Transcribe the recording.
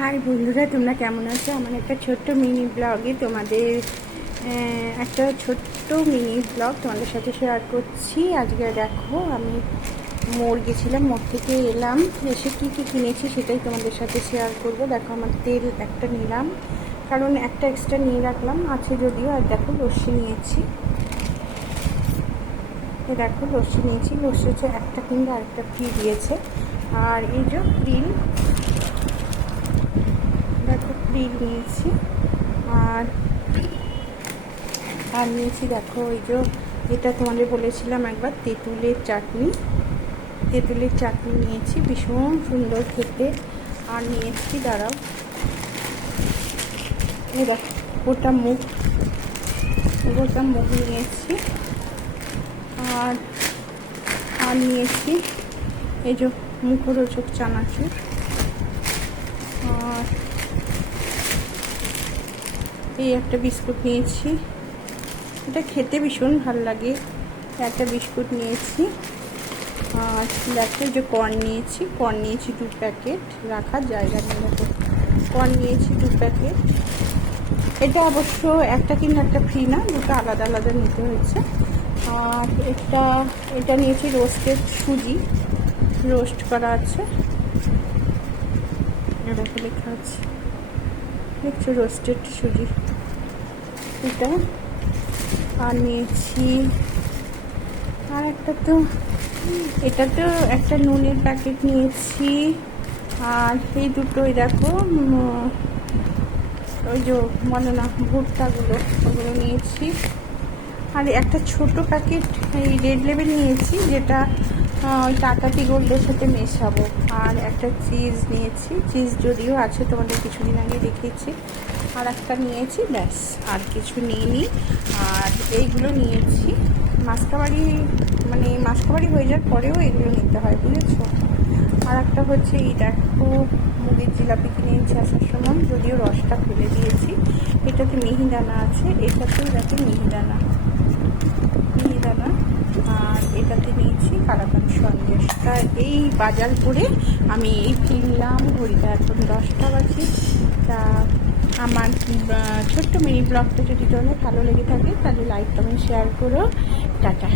High বন্ধুরা, তোমরা কেমন আছো? আমার একটা ছোট্ট মিনি ব্লগে তোমাদের তোমাদের সাথে শেয়ার করছি। আজকে দেখো, আমি মোড় গেছিলাম, মোড় থেকে এলাম, এসে কী কী কিনেছি সেটাই তোমাদের সাথে শেয়ার করব। দেখো, আমার তেল একটা নিলাম, কারণ একটা এক্সট্রা নিয়ে রাখলাম, আছে যদিও। আর দেখো, লস্যি নিয়েছি। দেখো, লস্যি নিয়েছি। লস্যি হচ্ছে একটা কিনলে আরেকটা ফ্রি দিয়েছে। আর এই যে ক্রিম, দেখো ক্রিম নিয়েছি। আর নিয়েছি দেখো, এই যে যেটা তোমাদের বলেছিলাম একবার, তেঁতুলের চাটনি নিয়েছি, ভীষণ সুন্দর খেতে। আর নিয়েছি, দাঁড়াও, এই দেখো গোটা মুগ নিয়েছি। আর নিয়েছি এই যে মুখরোচক চানাচুর। আর এই একটা বিস্কুট নিয়েছি, এটা খেতে ভীষণ ভালো লাগে। একটা বিস্কুট নিয়েছি। আর দেখো, যে কর্ন নিয়েছি 2 প্যাকেট, রাখার জায়গা নেই। দেখো, কর্ন নিয়েছি 2 প্যাকেট। এটা অবশ্য একটা কিনলে একটা ফ্রি না, দুটো আলাদা আলাদা নিতে হয়েছে। আর এটা নিয়েছি রোস্টেড সুজি, রোস্ট করা আছে, দেখো লেখা আছে, দেখছো, রোস্টেড সুজি এটা। আর নিয়েছি আর এটা তো একটা নুনের প্যাকেট নিয়েছি। আর এই দুটোই দেখো, ওই যে বলো না, ভুট্টাগুলো, ওগুলো নিয়েছি। আর একটা ছোট প্যাকেট এই রেড লেবেল নিয়েছি, যেটা ওই টাটা টি গোল্ডের সাথে মেশাবো। আর একটা চিজ নিয়েছি, চিজ যদিও আছে, তোমাদের কিছুদিন আগে দেখিয়েছি। আর একটা নিয়েছি, ব্যাস, আর কিছু নিইনি। আর এইগুলো নিয়েছি মাসকাবাড়ি হয়ে যাওয়ার পরেও এগুলো নিতে হয়, বুঝেছো। আর একটা হচ্ছে এই দেখো, মুগের জিলাপি কিনেছি আসার সময়, যদিও রসটা ফেলে দিয়েছি। এটাতে মিহিদানা আছে, এটাতেও দেখো মিহিদানা। আর এটাতে নিয়েছি কালাকাঁদ সন্দেশ। তা এই বাজার করে আমি এই ফিরলাম, ঘড়িটা এখন 10টা বাজে। তা আমার ছোট্ট মিনি ব্লগটা যদি তোমাদের ভালো লেগে থাকে, তাহলে লাইক কমেন্ট শেয়ার করো। টাটা।